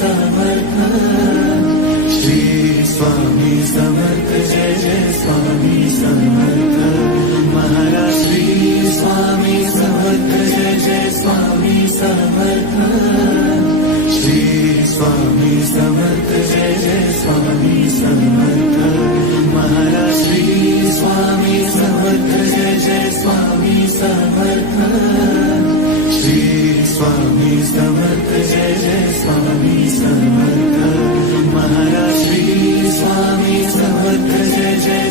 summer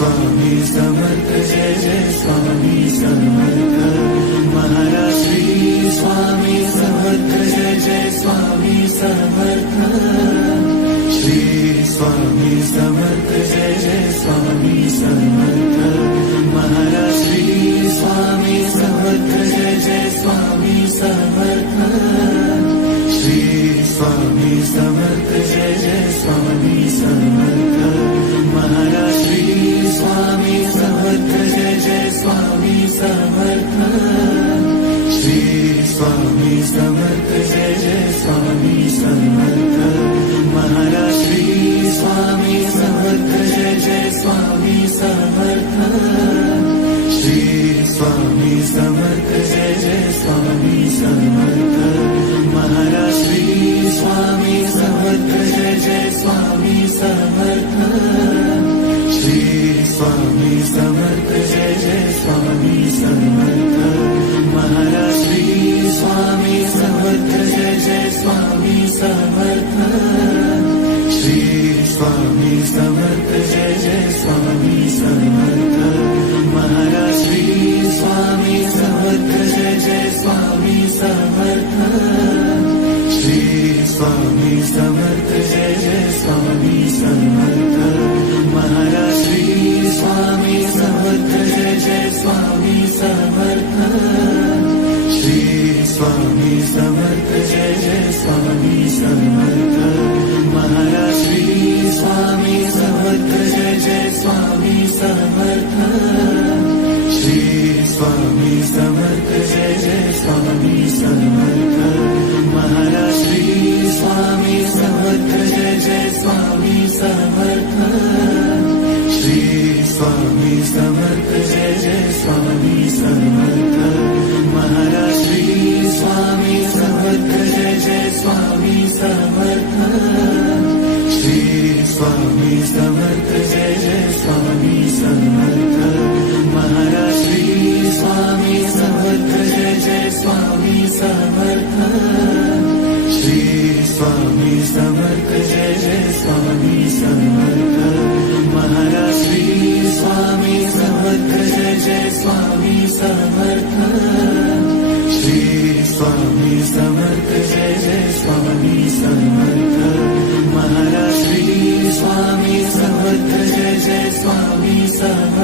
Swami Samarth سهر سهر Swami Samarth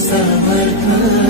sarılırdı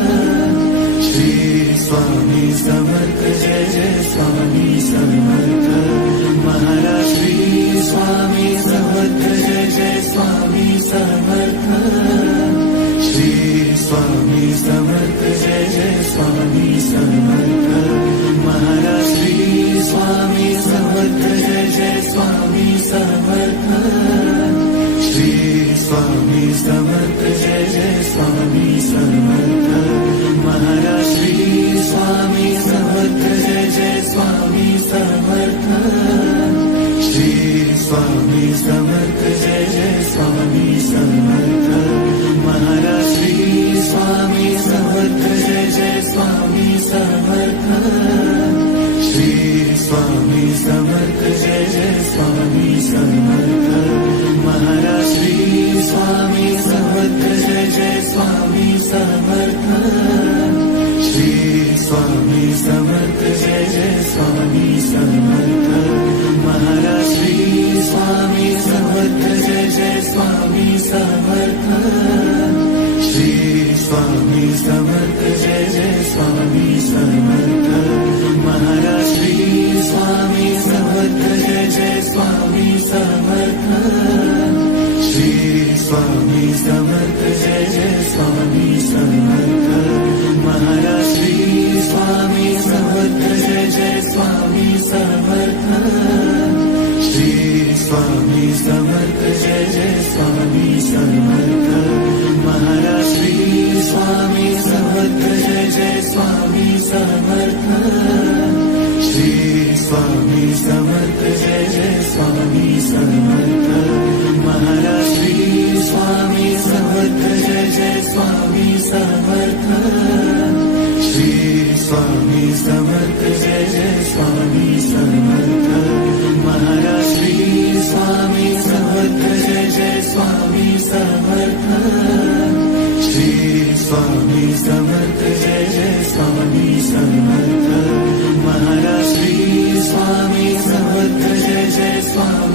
Shri Swami Samarth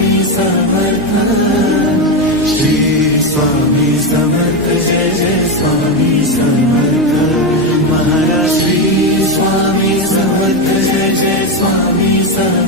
Swami Samarth Shri Swami Samarth Jai Jai Swami Samarth Maharashtri Shri Swami Samarth Jai Jai Swami Samarth